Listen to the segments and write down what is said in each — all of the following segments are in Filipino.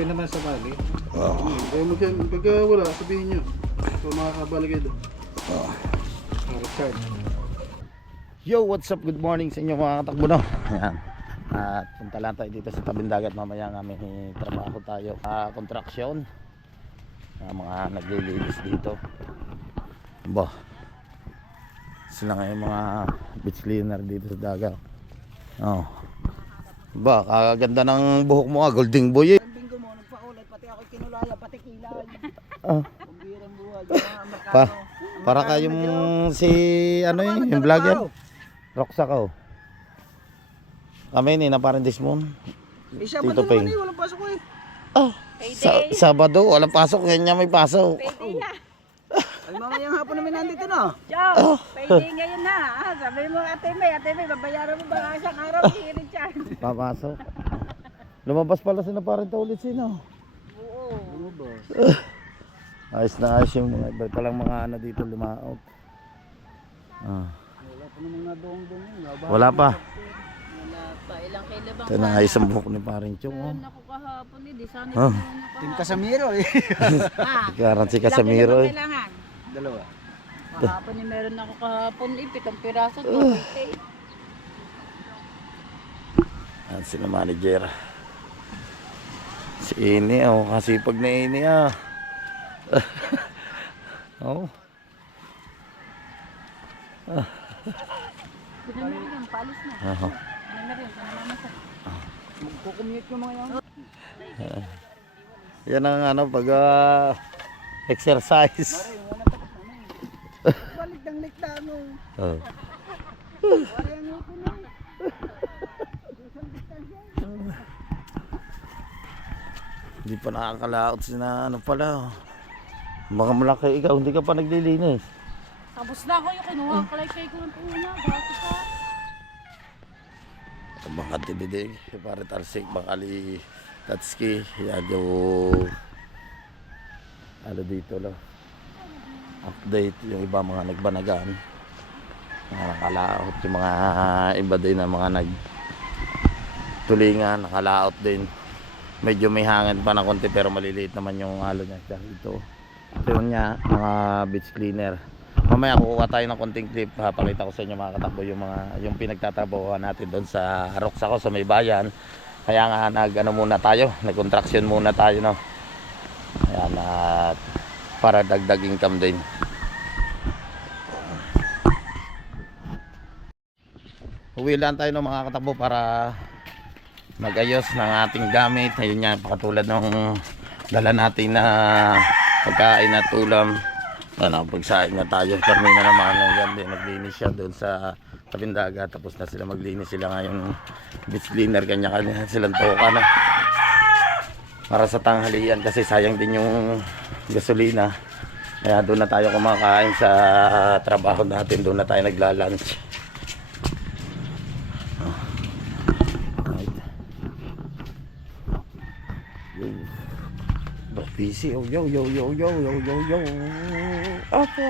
Open naman sa bali. Oo. Eh, mag pagka wala, sabihin nyo. Kung makakabali kayo doon. Oo. Para card. Yo, what's up? Good morning sa inyo mga katakbo no. Ayan. At punta lang tayo dito sa tabing dagat mamaya nga may trabaho tayo. Ah, construction. Ah, mga naglilinis dito. Ba. Sila ngayon mga beach cleaner dito sa dagat. Oh. Ba, kaganda ng buhok mo ah, golden boy eh. Ang binggo mo, nagpakulay, pati ako kinulaya, pati kilay. Ah, Pambirang buhay, yung mga merkado. pa, para kayong si ano yun, yung vlogger. Roxa ka oh. Kami ni na parang Dismon. Eh, siya Tito Peng. naman eh, walang pasok ko eh. Ah, sa, Sabado, walang pasok. Ngayon niya may pasok. Ay, mamayang hapon namin nandito na. Joe, pwede ngayon na. Ah, sabi mo ate May, ate May, babayaran mo ba isang araw si Richard? Papasok. Lumabas pala sila parang ulit sino. Oo. Ayos na ayos yung mga iba palang mga ano dito lumaot. Ah, Wala pa naman nga doong doon yun. Wala pa. Wala pa, ilang kilo bang Ito na ayos ang buhok ni paring Chong. Oh. Meron ako kahapon eh, di sana Ah. oh. Team Casamiro eh. Ah, Karan si Casamiro eh. Dalawa. Kahapon eh, meron ako kahapon eh, pitong piraso eh. Yan sila manager. Si Ini oh, kasi pag na Ini ah. oh. Yung panamamasa. Magkukumute yung mga yan. Yan ang ano pag ah, exercise. Balik ng likta mo. Oh. Wala yung hipon na. Hindi pa nakakalaot sina ano pala. oh. Baka malaki ikaw, hindi ka pa naglilinis. Tapos na ako yung kinuha ko like ko ng una. Dati pa. Baka tibidig, pare talsik, bakali tatski, yan yung ano dito lang. Update yung iba mga nagbanagan. Mga nakalaot yung mga iba din na mga nag tulingan, nakalaot din. Medyo may hangin pa na konti pero maliliit naman yung halo niya siya ito. Ito yun niya, mga beach cleaner. Mamaya kukuha tayo ng konting clip, papakita ko sa inyo mga katakbo yung mga yung pinagtatabuhan natin doon sa Roxaco sa may bayan. Kaya nga nag ano muna tayo, nag-contraction muna tayo no. Ayan at para dagdag income din. Uwi lang tayo ng mga katakbo para magayos ng ating gamit. Ayun nga, pakatulad ng dala natin na pagkain at ulam. Ano, pagsaing na tayo. Karmi na naman ng ganda. Naglinis siya doon sa tabing dagat. Tapos na sila maglinis sila ngayon. Beach cleaner, kanya-kanya silang toka na. Para sa tanghalian kasi sayang din yung gasolina. Kaya doon na tayo kumakain sa trabaho natin. Doon na tayo nagla-lunch. Right. Yo. Busy. Oh, yo, yo, yo, yo, yo, yo, yo. Apo.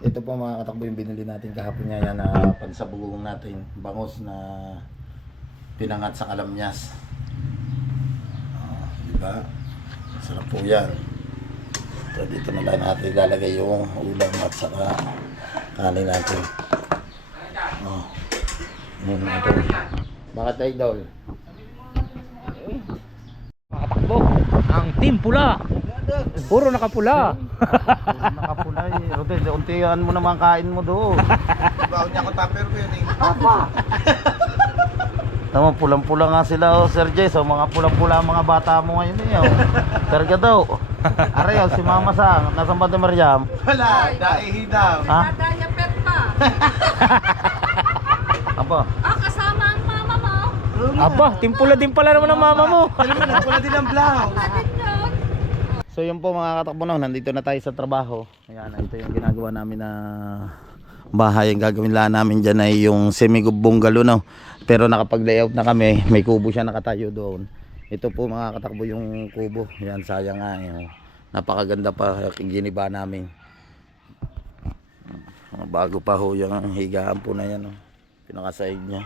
Ito po mga katakbo yung binili natin kahapon niya yan na pansabugong natin. Bangos na pinangat sa kalamnyas. Ah, di ba? Sarap po yan. So, dito na lang natin ilalagay yung ulam at saka kanin natin. Oh. Yun natin. Tayo idol? Makatakbo ang team pula. Puro nakapula. Nakapula eh. Rodel, untihan mo naman kain mo doon. Baon niya ako tupper ko yun eh. Tama, pulang-pula nga sila oh, Sir Jay. So, mga pulang-pula ang mga bata mo ngayon eh. Oh. Sir daw. Aray, oh, si Mama Sang. Nasaan ba ito, Mariam? Wala, daihidaw. Ha? Nadaya pet pa. Ah, kasama ang mama mo. Aba, team pula din pala naman ang mama mo. Alam mo, nagpula din ang blouse. So yun po mga katakbo no, nandito na tayo sa trabaho. Ayan, ito yung ginagawa namin na bahay. Ang gagawin lang namin dyan ay yung semi-bungalow no. Pero nakapag-layout na kami, may kubo siya nakatayo doon. Ito po mga katakbo yung kubo. Ayan, sayang nga. eh, oh. Napakaganda pa giniba namin. Bago pa ho yung higaan po na yan. Oh. pinakasaig niya.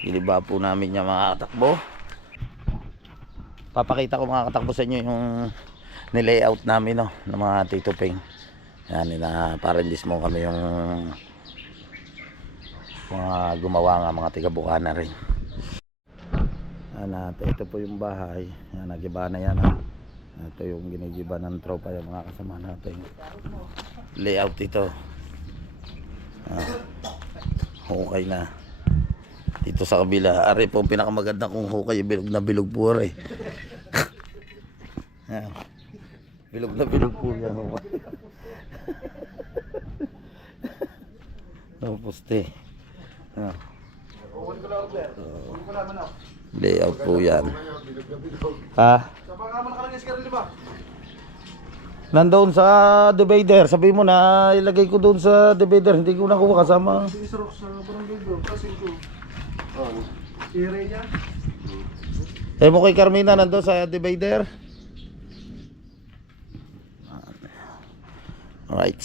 Iliba po namin niya mga katakbo. Papakita ko mga katakbo sa inyo yung nilayout namin no, ng mga tituping. Yan, na para mismo kami yung mga gumawa nga mga tiga Bukana rin. Yan, at ito po yung bahay. Yan, nagiba na yan. Ha. Ito yung ginigiba ng tropa yung mga kasama natin. Layout ito. Ah, hukay na. Dito sa kabila. Ari po ang pinakamaganda kung hukay. Bilog na bilog po ari. Bilog na bilog po yan. Ang poste. Ah. Layout po yan. Ha? Nandoon sa divider. Sabi mo na ilagay ko doon sa divider. Hindi ko nakuha kasama. Si Isarok sa barangay bro. Kasi ko. Oh. Ire niya. Eh mo kay Carmina nandoon sa divider. Alright,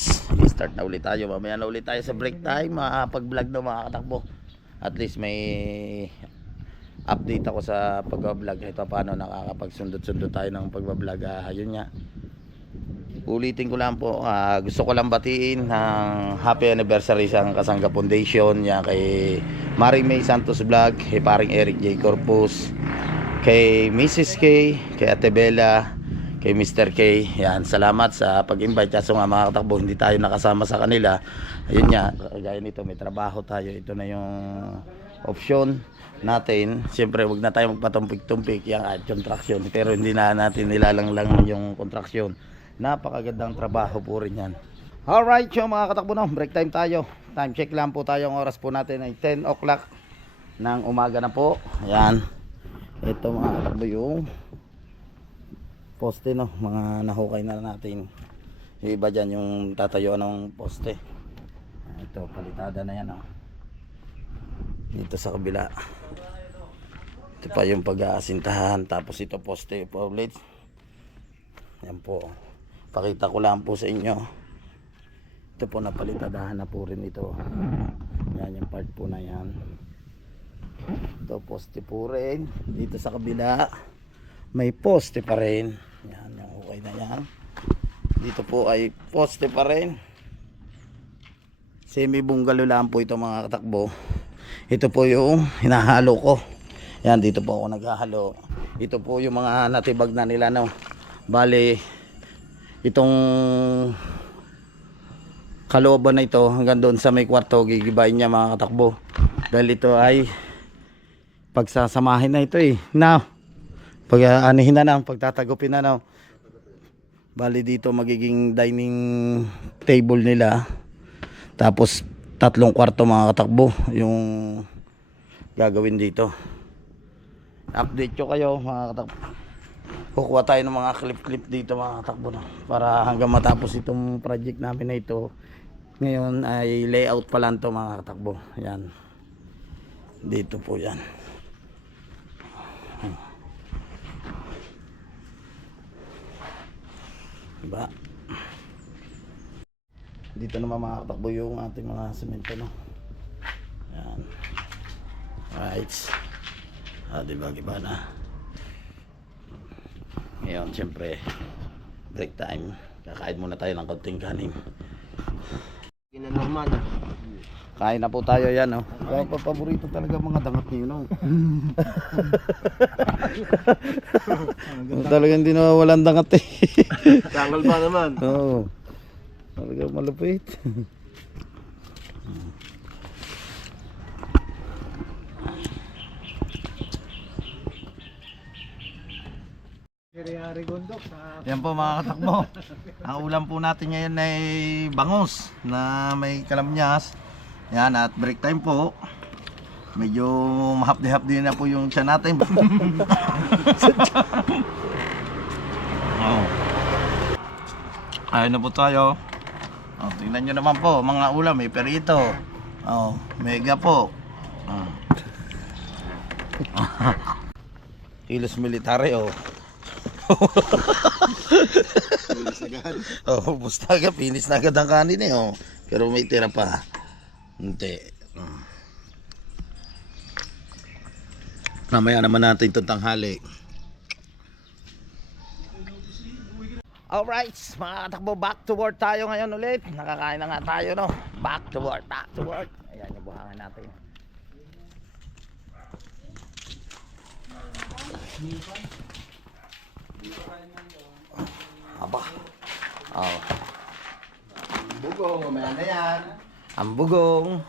start na ulit tayo. Mamaya na ulit tayo sa break time. Makakapag-vlog na mga katakbo. At least may update ako sa pag-vlog. Ito paano nakakapagsundot-sundot tayo ng pag-vlog. Ah, yun nga. Ulitin ko lang po, ah, gusto ko lang batiin ng happy anniversary sa Kasangga Foundation. Yan kay Maring May Santos Vlog, kay paring Eric J. Corpus, kay Mrs. K, kay Ate Bella, kay Mr. K. Yan, salamat sa pag-invite. Kaso mga katakbo, hindi tayo nakasama sa kanila. Ayun nga, gaya nito, may trabaho tayo. Ito na yung option natin. Siyempre, wag na tayo magpatumpik-tumpik yan kahit contraction. Pero hindi na natin nilalanglang yung contraction. Napakagandang trabaho po rin yan. Alright, yung mga katakbo no, break time tayo. Time check lang po tayo. Ang oras po natin ay 10 o'clock ng umaga na po. Ayan. Ito mga katakbo yung poste no mga nahukay na natin yung iba dyan yung tatayo ng poste ito palitada na yan oh. dito sa kabila ito pa yung pag-aasintahan tapos ito poste pa ulit yan po pakita ko lang po sa inyo ito po napalitadahan na po rin ito yan yung part po na yan ito poste po rin dito sa kabila may poste pa rin. Yan, yung okay na yan. Dito po ay poste pa rin. Semi bungalow lang po ito mga katakbo. Ito po yung hinahalo ko. Yan, dito po ako naghahalo. Ito po yung mga natibag na nila no. Bali itong kalooban na ito hanggang doon sa may kwarto gigibayin niya mga katakbo. Dahil ito ay pagsasamahin na ito eh. Now, pag uh, anihin na na, pagtatagupin na na. Bali dito magiging dining table nila. Tapos tatlong kwarto mga katakbo yung gagawin dito. Update ko kayo mga katakbo. Kukuha tayo ng mga clip-clip dito mga katakbo na. Para hanggang matapos itong project namin na ito. Ngayon ay layout pa lang to mga katakbo. Yan. Dito po yan. Diba? Dito naman mga katakbo yung ating mga semento no. Yan. Right. Ah, diba, iba na. Ngayon, siyempre, break time. Kakain muna tayo ng konting kanin. Normal ah. Kain na po tayo yan, no? Kaya pa paborito talaga mga dangat niyo, no? Talagang hindi nawawalan dangat eh. Tangal pa naman. Oo. Talagang malupit. Yan po mga katakbo. Ang ulam po natin ngayon ay bangus na may kalamnyas. Yan at break time po. Medyo mahapdi-hapdi na po yung tiyan natin. oh. Ayun na po tayo. Oh, tingnan nyo naman po, mga ulam, may perito. Oh, mega po. Oh. Kilos military, oh. oh, basta agad, finish na agad ang kanin eh, oh. Pero may tira pa. Hindi. Oh. Naman natin itong tanghali. Alright, mga katakbo, back to work tayo ngayon ulit. Nakakain na nga tayo, no? Back to work, back to work. Ayan yung buhangan natin. Aba. Oh. Bugong, mamaya na yan. Ang bugong.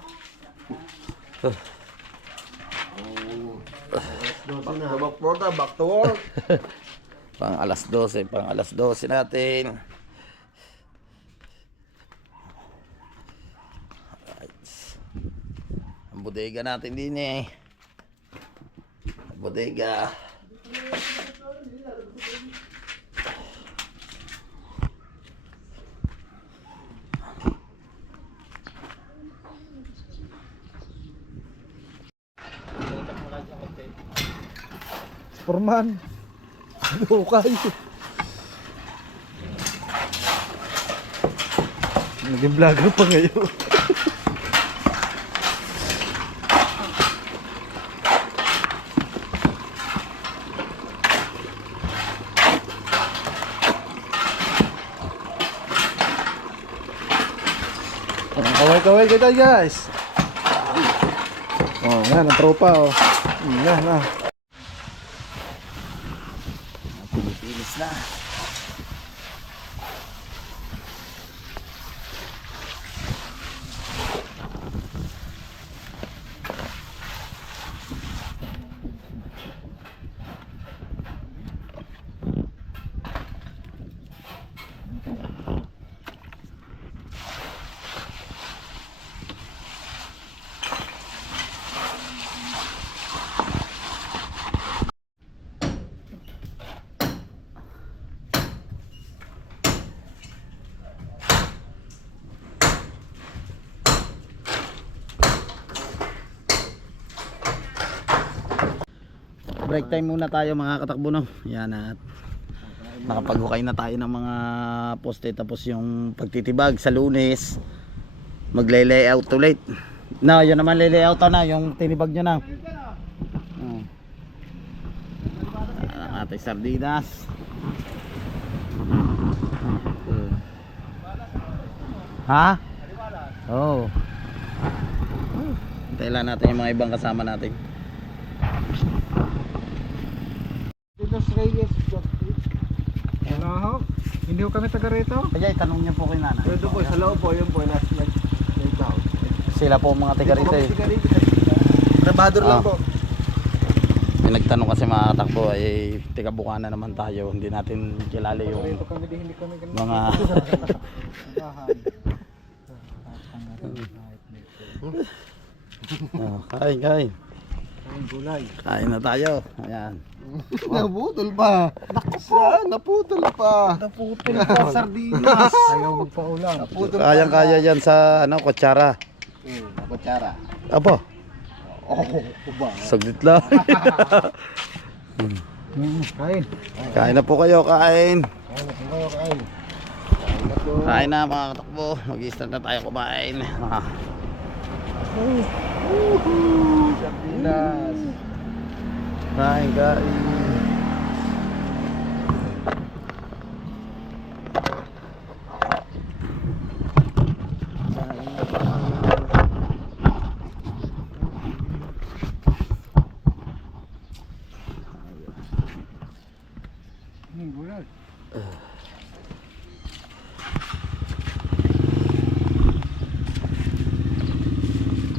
Back to back porta, back to work. Pang alas 12, pang alas 12 natin. Alright. Ang bodega natin din eh. Ang bodega. Forman. Hukay. Naging vlogger pa ngayon. Kaway-kaway kita guys. Oh, yan ang tropa oh. Yan na. Pilipinas na. Break time muna tayo mga katakbo no. Yan at nakapaghukay na tayo ng mga poste tapos yung pagtitibag sa lunes magle-layout ulit. Na, yun naman layout na yung tinibag nyo na. Oh. Ang ating sardinas. Ha? Oo. Oh. Hintayin lang natin yung mga ibang kasama natin. Sa Reyes. Wala ho. Hindi ko kami taga rito. Kaya itanong niyo po kay nanay. Pwede po, sa loob po, yun po, nasa nag-down. Sila po mga tiga rito eh. Trabador lang Ah. po. May nagtanong kasi mga katakbo ay tiga Bukana naman tayo. Hindi natin kilala yung mga oh, kain, kain. Ang gulay. Kain na tayo. Ayan. Naputol pa. Siya, naputol pa. Naputol pa, sardinas. Ayaw magpaulam. Naputol Kayang kaya yan sa ano, kutsara. Hmm, kutsara. Apo, Oh, ba? saglit lang. Kain. kain na po kayo, kain. Kain, kain, kain. Kain na mga katakbo. Mag-start na tayo kumain. Ah. Sardinas. Kain, kain.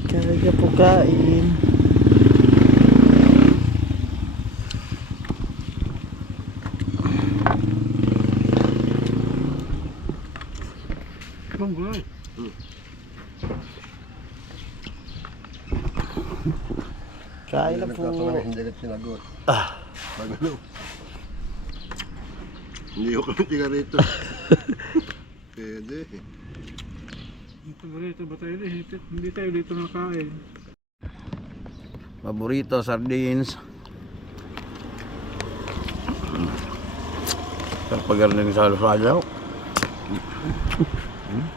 Kaya po kain. Ang gulay. Kain na po. Hindi ka sinagot. Ah. Magano? Hindi ko kami tiga rito. Pwede. Rito ba tayo dito? Hindi tayo dito nakain. Paborito, sardines. Pagpagaling sa halo-halo. Sarap.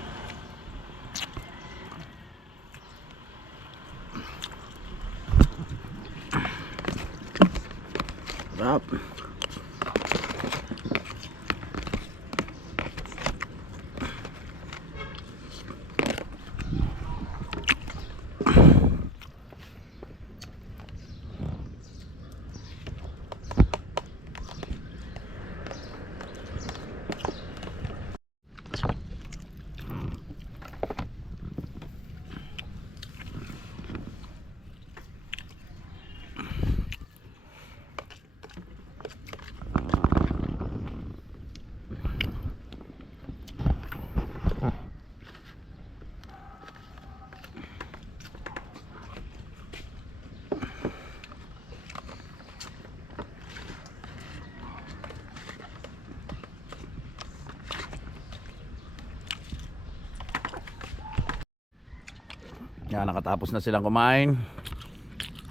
Yan, nakatapos na silang kumain.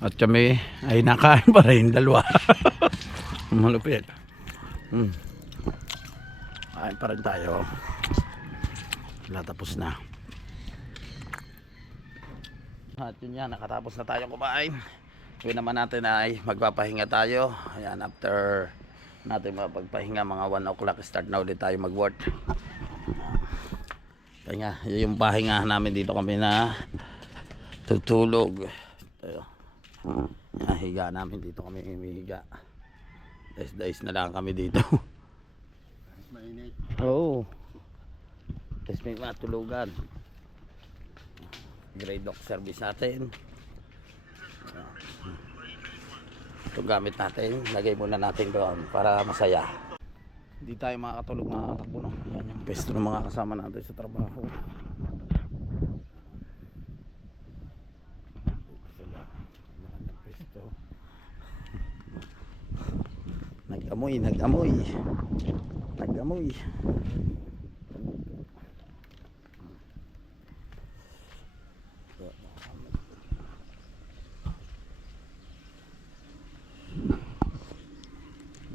At kami ay nakain pa rin, dalawa. Malupit. Hmm. Kain pa rin tayo. Wala tapos na. At yun yan, nakatapos na tayo kumain. Gawin naman natin ay magpapahinga tayo. Ayan, after natin mapagpahinga mga 1 o'clock start na ulit tayo mag-work. Kaya yun yung pahinga namin dito kami na tutulog. Tayo. Yan, higa namin dito kami humihiga. Days-days na lang kami dito. Mainit. Oo. Tapos may matulugan. Grade dock service natin. Ito gamit natin. Lagay muna natin doon para masaya. Hindi tayo makakatulog makakatakbo no. Yan yung pesto ng mga kasama natin sa trabaho. Nag-amoy, nag-amoy. Nag-amoy.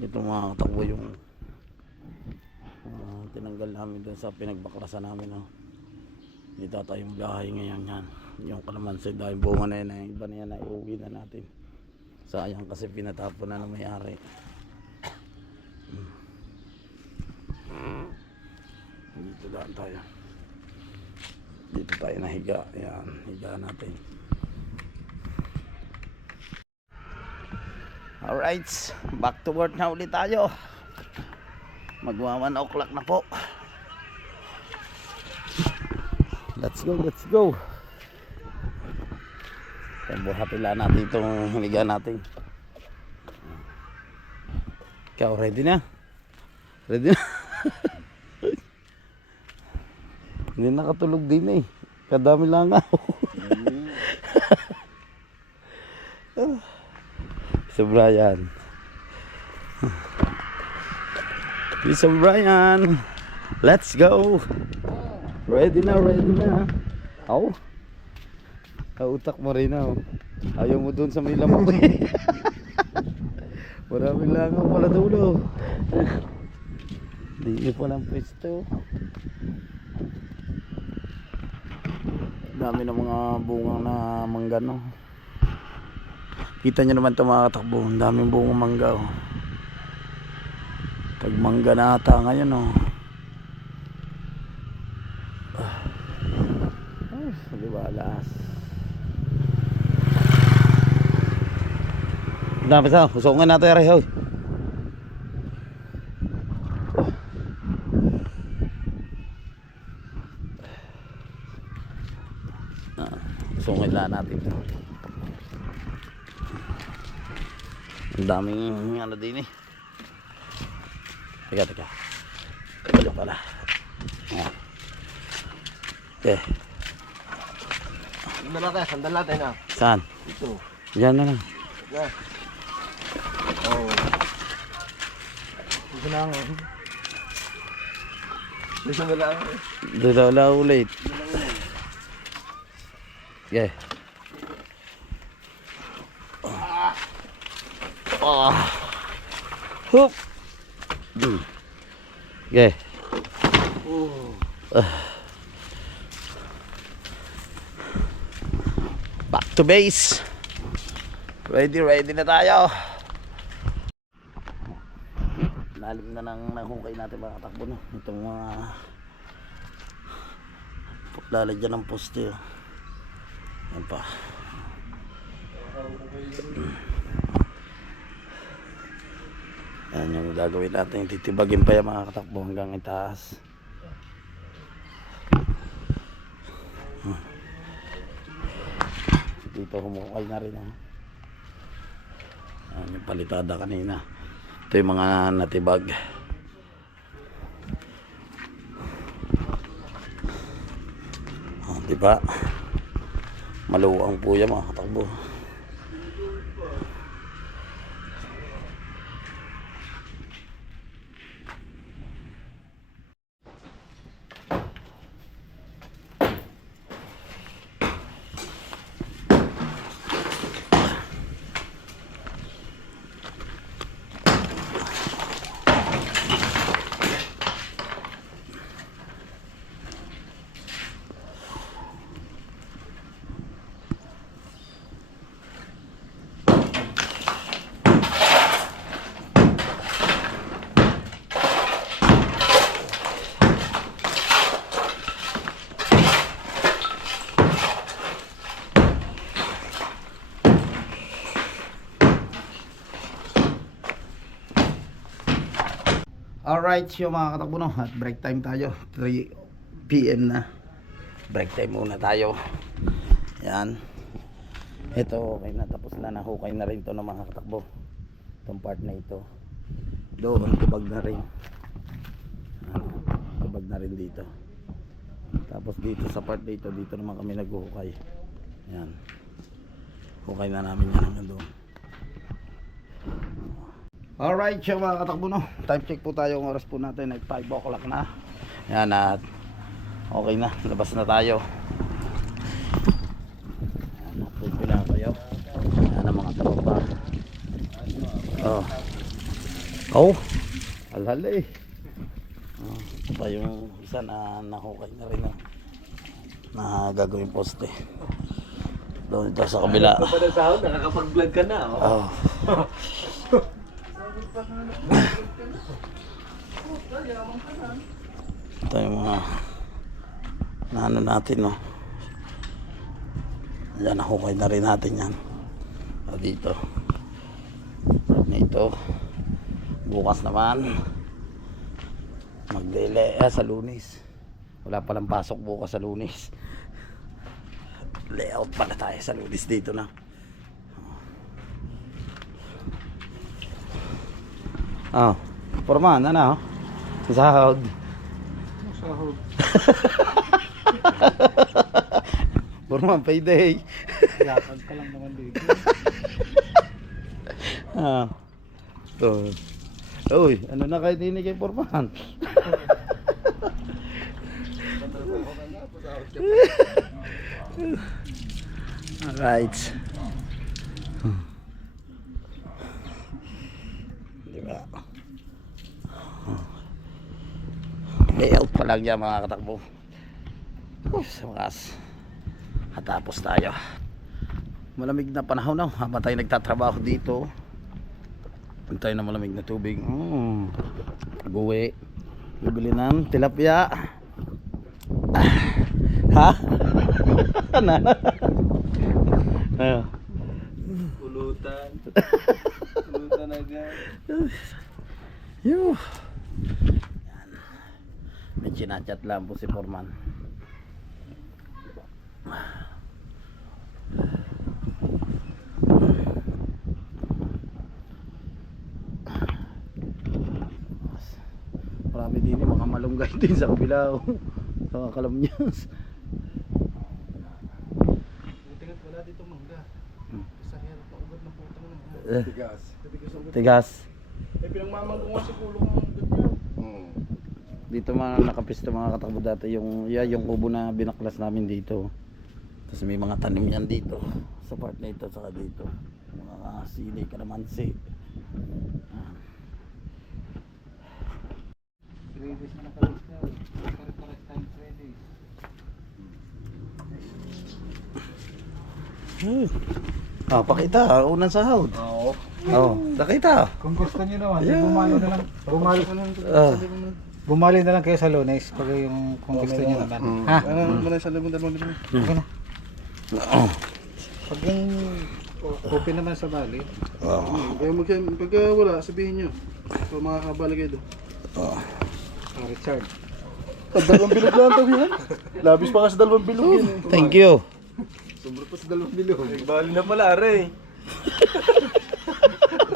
Ito mga takbo yung ah, tinanggal namin dun sa pinagbaklasan namin. No? Dito tayong bahay ngayon yan. Yung kalamansi dahil bunga na yan. eh. Iba na yan na iuwi na natin. Sayang kasi pinatapon na ng may-ari. Dito tayo. Dito tayo nahiga. Ayan, higa natin. Alright, back to work na ulit tayo. Magwa 1 o'clock na po. Let's go, let's go. Buhatin lang natin itong higa natin. Ikaw, ready na? Ready na? Hindi nakatulog din eh. Kadami lang ako. Sa Brian. Bisa Brian. Let's go. Ready na, ready na. Aw. Kautak mo rin na. oh. Ayaw mo dun sa may lamok eh. Maraming langaw pala dulo. Hindi pa lang pwesto. Dami ng mga bungang na mangga no. Kita nyo naman ito mga katakbo. Ang daming bungang mangga oh. Tag mangga na ata ngayon oh. Ah. Ay, liwalas. Dami sa, usungan natin rin lang natin. Ang daming ano din eh. Teka, teka. Ito pala. Ah. Eh, Sandal natin, sandal natin ah. saan? Ito. Yan na lang. Yeah. Oh. Ito na nga. Ito na lang. Ulit. Yeah. Ah. Hup. Hmm. Yeah. Ah. Back to base. Ready, ready na tayo. ilalim na ng nahukay natin mga katakbo no. Itong mga lalagyan ng poste. Oh. Yan pa. Yan yung gagawin natin. Titibagin pa yung mga katakbo hanggang itaas. Dito humukay na rin. Oh. Yan yung palitada kanina. Ito yung mga natibag. Oh, di ba? Maluwang po yan mga katakbo. Alright, so mga katakbo no, at break time tayo. 3 PM na. Break time muna tayo. Yan. Ito, okay na. Tapos na. Nahukay na rin to ng mga katakbo. Itong part na ito. Doon, tubag na rin. Ano, tubag na rin dito. Tapos dito sa part dito, dito naman kami naghuhukay. Yan. Hukay na namin yan hanggang doon. Alright, siya mga katakbo no. Time check po tayo. Ang oras po natin ay 5 o'clock na. Yan at okay na. Labas na tayo. Ko lang kayo. Yan ang mga tropa. Oh. Oh. Alhali. Oh, ito pa yung isa na nahukay na rin oh. na gagawin poste. Doon ito sa kabila. Pada sahod, nakakapag-vlog ka na. Oh. Oh. Ito yung mga na ano natin no. Yan nahukay na rin natin yan. O dito. Ito. Bukas naman. Maglele eh, sa lunis. Wala palang pasok bukas sa lunis. Layout pala tayo sa lunis dito na. Oh, forman, ano? Sahod. Sahod. Forman, payday. Lakad ka lang naman dito. ah. To. Uy, ano na kayo dinig kay Forman? Alright. Diba? Layout pa lang yan mga katakbo. Uy, sa wakas. Hatapos tayo. Malamig na panahon na habang tayo nagtatrabaho dito. Tayo na malamig na tubig. Mm. Pag-uwi. Bibili ng tilapia. Ha? Ano? Ano? Pulutan. Pulutan agad. Yuh. Yan. May chinachat lang po si Forman. Marami din yung mga malunggay din sa kabila. oh. Sa kalamnyas. Tingnan wala dito mangga. Sa hirap pa ugat ng putang na. Eh, Tigas. tigas. Eh pinagmamang ko nga si kulong ng ugat niya. Hmm. Dito mga nakapisto mga katakbo dati yung yeah, yung kubo na binaklas namin dito. Tapos may mga tanim yan dito sa part na ito saka dito. Mga sili, kalamansi. Three days na nakalis na. Pare-pares time days. Hmm. Ah, pakita, unang sahod. Oo. Oh, nakita. Kung gusto niyo naman, Yeah. bumalo na lang. Bumalo, Ah. bumali na lang kayo sa lunes pag yung kung gusto niyo naman. Ha? Ano, muna sa labong dalawang libo. Okay na. Pag yung kopi naman sa bali, Kaya mag pagka wala, sabihin nyo. So makakabalik kayo doon. ah, Richard. Dalawang bilog lang daw yan. Labis pa ka sa dalawang bilog yan eh. Thank you. Sobrang pa sa dalawang bilog. Bali na pala, are.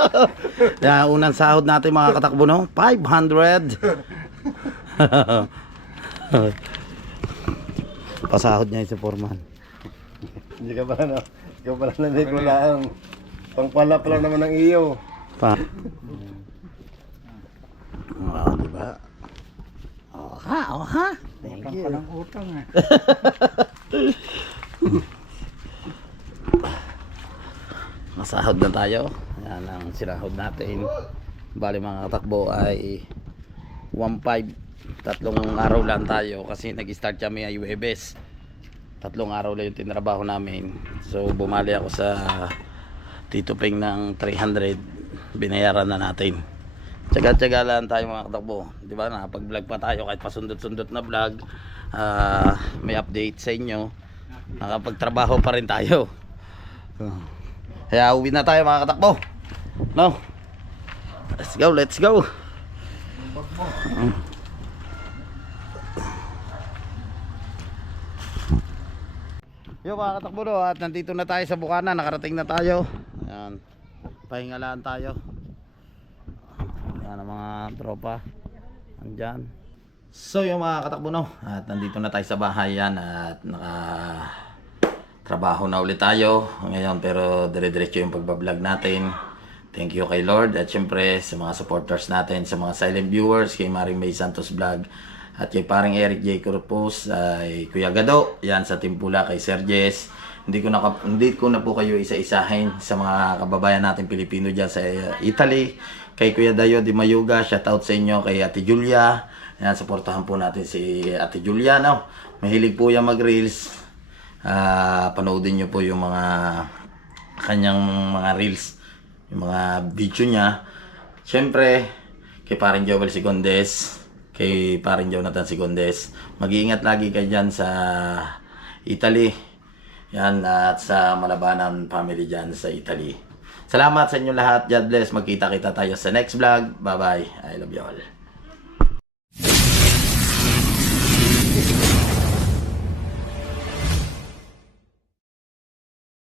Yan, unang sahod natin mga katakbo, no? 500. Pasahod niya yung si Foreman. Hindi ka pala na. Ikaw pala na ko lang. Pangpala pa lang naman ng iyo. Pa. Wow, di ba? Oh, ha, oh, ha. Thank Utang you. pa ng utang eh. Masahod na tayo. Yan ang sinahod natin. Bali mga katakbo ay 1.5. Tatlong araw lang tayo kasi nag-start kami ay Webes. Tatlong araw lang yung tinrabaho namin. So bumali ako sa Tito Ping ng 300. Binayaran na natin. Tsaga-tsaga lang tayo mga katakbo. Di ba? Nakapag-vlog pa tayo kahit pasundot-sundot na vlog. Ah, may update sa inyo. Nakapagtrabaho pa rin tayo. Kaya uwi na tayo mga katakbo. No? Let's go, let's go. Yo mga katakbo no, at nandito na tayo sa Bukana, nakarating na tayo. Ayan. Pahingalaan tayo. Ayan ang mga tropa. Andyan. So yung mga katakbo no, at nandito na tayo sa bahay yan at naka trabaho na ulit tayo ngayon pero dire-diretso yung pagbablog natin. Thank you kay Lord at syempre sa mga supporters natin, sa mga silent viewers, kay Maring May Santos Vlog at kay paring Eric J. Corpus, ay Kuya Gado, yan sa Timpula kay Sir Jess. Hindi ko na hindi ko na po kayo isa-isahin sa mga kababayan natin Pilipino diyan sa uh, Italy. Kay Kuya Dayo Di Mayuga, shout out sa inyo kay Ate Julia. Yan, suportahan po natin si Ate Julia, no? Mahilig po yan mag-reels. Ah, panoodin niyo po yung mga kanyang mga reels, yung mga video niya. Siyempre, kay paring Joel Sigondes, kay paring Jonathan Sigondes, mag-iingat lagi kayo dyan sa Italy. Yan, at sa Malabanan family dyan sa Italy. Salamat sa inyo lahat. God bless. Magkita-kita tayo sa next vlog. Bye-bye. I love you all.